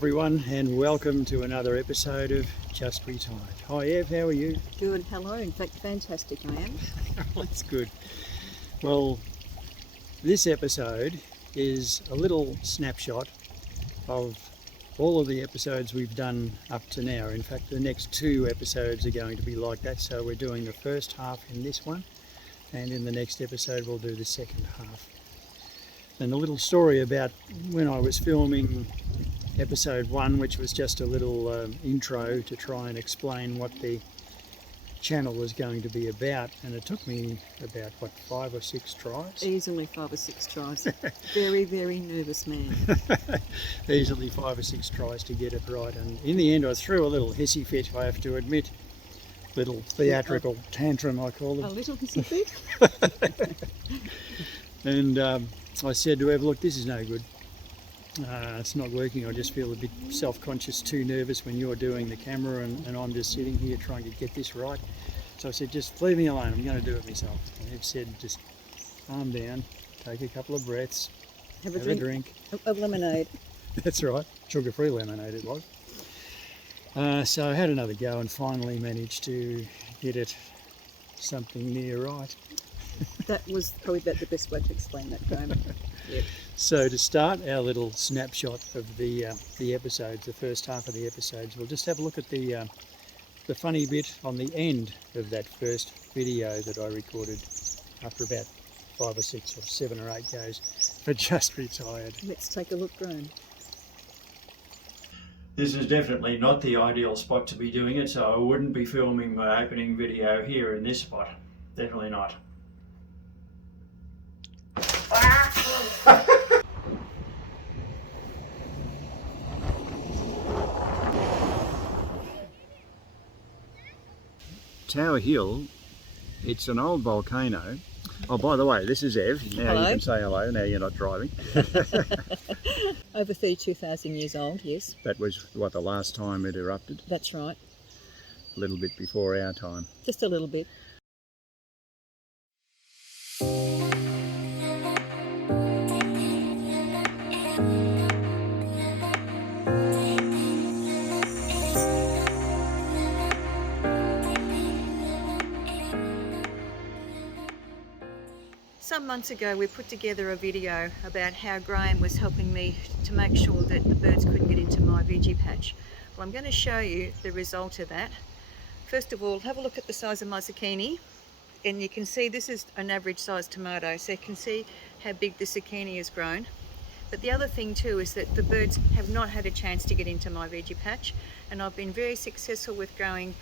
everyone, and welcome to another episode of Just Retired. Hi Ev, how are you? Good, hello. In fact, fantastic I am. That's good. Well, this episode is a little snapshot of all of the episodes we've done up to now. In fact, the next two episodes are going to be like that. So we're doing the first half in this one, and in the next episode we'll do the second half. And a little story about when I was filming episode 1, which was just a little intro to try and explain what the channel was going to be about, and it took me about 5 or 6 tries. Easily 5 or 6 tries. Very, very nervous man. Easily 5 or 6 tries to get it right, and in the end I threw a little hissy fit, I have to admit. Little theatrical tantrum, I call it. A little hissy fit? And I said to Ev, look, this is no good. It's not working. I just feel a bit self-conscious, too nervous when you're doing the camera and I'm just sitting here trying to get this right. So I said, just leave me alone, I'm going to do it myself. And Ev said, just calm down, take a couple of breaths, have a drink. Of lemonade. That's right, sugar-free lemonade it was. So I had another go and finally managed to get it something near right. That was probably about the best way to explain that, Graham. Yep. So to start our little snapshot of the episodes, the first half of the episodes, we'll just have a look at the funny bit on the end of that first video that I recorded after about 5 or 6 or 7 or 8 goes for Just Retired. Let's take a look, Graham. This is definitely not the ideal spot to be doing it, so I wouldn't be filming my opening video here in this spot. Definitely not. Tower Hill, it's an old volcano. Oh, by the way, this is Ev. Now Hello. You can say hello, now you're not driving. Over 32,000 years old, yes. That was, what, the last time it erupted? That's right. A little bit before our time. Just a little bit. Some months ago we put together a video about how Graham was helping me to make sure that the birds couldn't get into my veggie patch. Well, I'm going to show you the result of that. First of all, have a look at the size of my zucchini, and you can see this is an average sized tomato, so you can see how big the zucchini has grown. But the other thing too is that the birds have not had a chance to get into my veggie patch, and I've been very successful with growing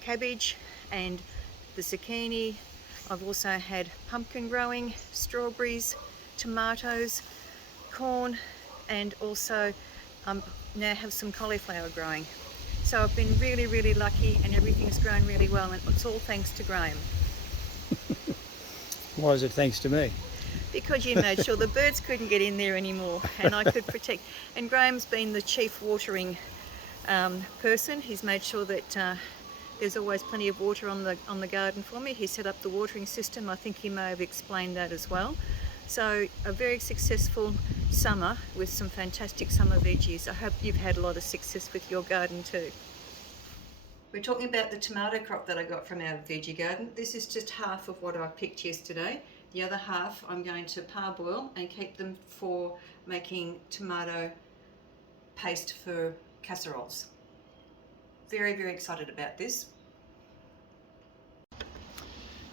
cabbage and the zucchini. I've also had pumpkin growing, strawberries, tomatoes, corn, and also now have some cauliflower growing. So I've been really, really lucky, and everything's grown really well, and it's all thanks to Graham. Why is it thanks to me? Because you made sure the birds couldn't get in there anymore, and I could protect. And Graham's been the chief watering person. He's made sure that there's always plenty of water on the garden for me. He set up the watering system. I think he may have explained that as well. So a very successful summer with some fantastic summer veggies. I hope you've had a lot of success with your garden too. We're talking about the tomato crop that I got from our veggie garden. This is just half of what I picked yesterday. The other half I'm going to parboil and keep them for making tomato paste for casseroles. Very, very excited about this.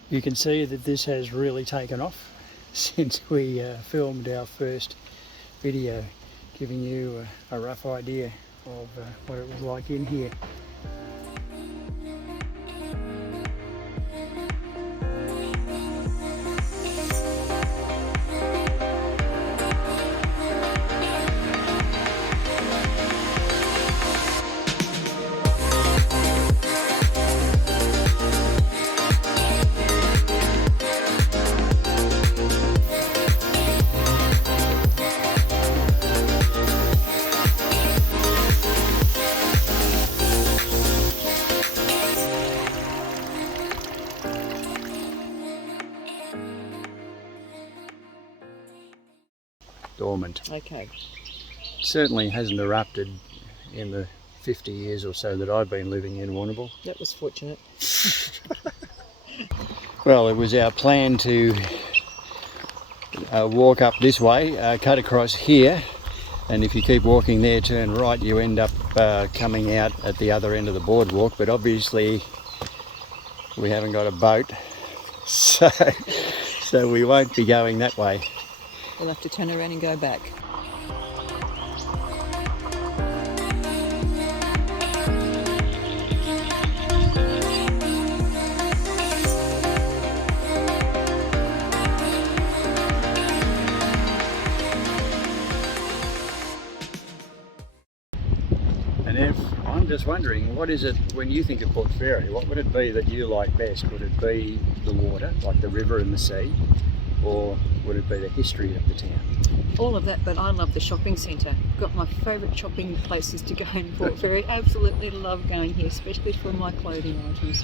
You can see that this has really taken off since we filmed our first video, giving you a rough idea of what it was like in here. Dormant. Okay. certainly hasn't erupted in the 50 years or so that I've been living in Warrnambool. That was fortunate. Well, it was our plan to walk up this way, cut across here, and if you keep walking there, turn right, you end up coming out at the other end of the boardwalk, but obviously we haven't got a boat, so we won't be going that way. We'll have to turn around and go back. And if I'm just wondering, what is it when you think of Port Fairy? What would it be that you like best? Would it be the water, like the river and the sea, or would it be the history of the town? All of that, but I love the shopping centre. Got my favourite shopping places to go in Port Fairy. Absolutely love going here, especially for my clothing items.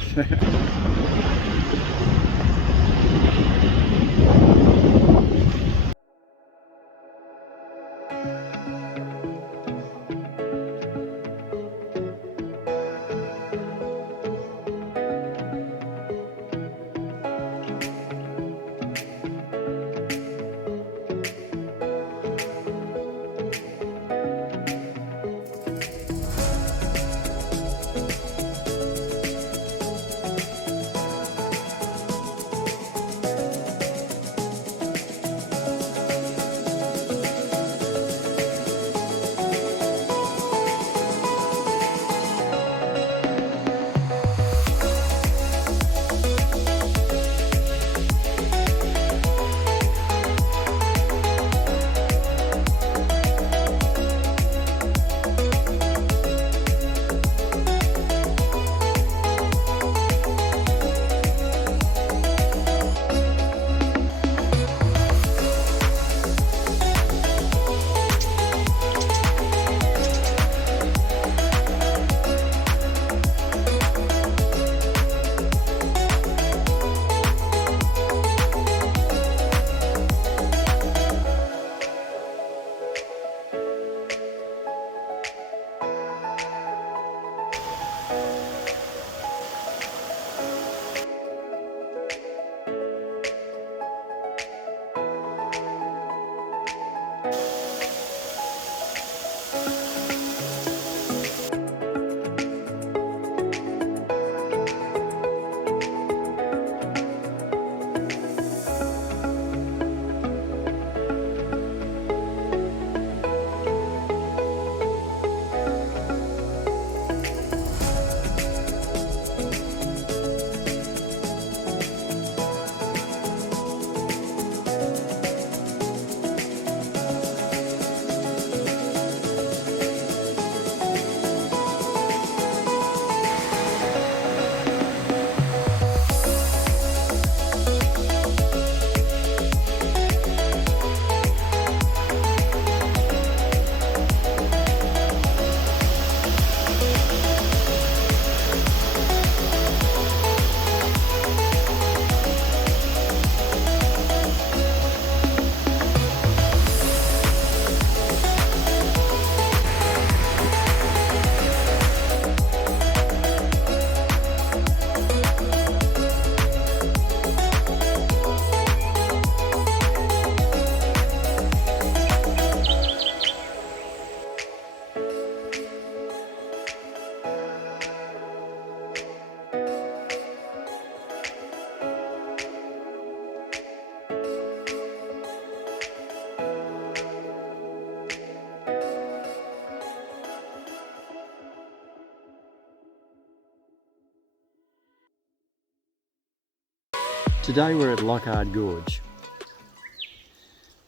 Today we're at Liqwyd Gorge.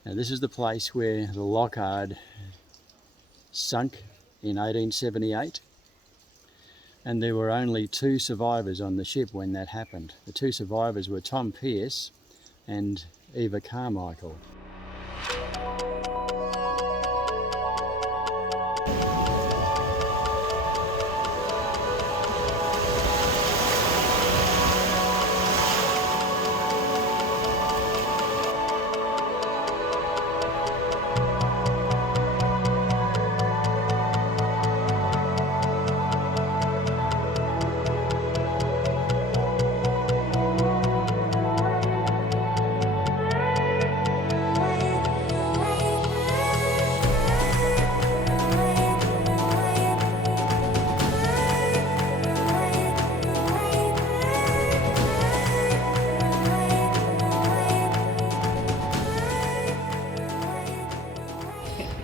Now this is the place where the Liqwyd sunk in 1878, and there were only 2 survivors on the ship when that happened. The 2 survivors were Tom Pearce and Eva Carmichael.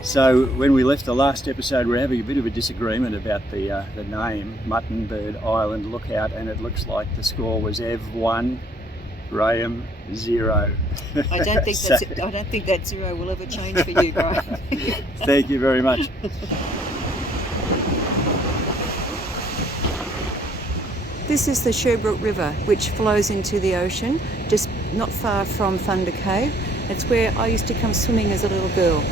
So when we left the last episode, we were having a bit of a disagreement about the name, Muttonbird Island Lookout, and it looks like the score was Ev 1, Graham 0. I don't think that 0 will ever change for you, Graham. Thank you very much. This is the Sherbrooke River, which flows into the ocean, just not far from Thunder Cave. It's where I used to come swimming as a little girl.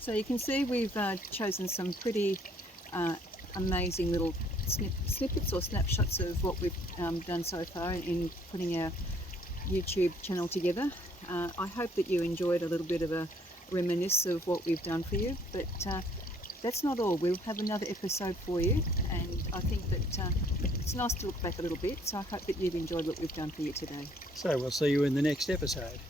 So you can see we've chosen some pretty amazing little snippets or snapshots of what we've done so far in putting our YouTube channel together. I hope that you enjoyed a little bit of a reminisce of what we've done for you, but that's not all. We'll have another episode for you, and I think that it's nice to look back a little bit, so I hope that you've enjoyed what we've done for you today. So we'll see you in the next episode.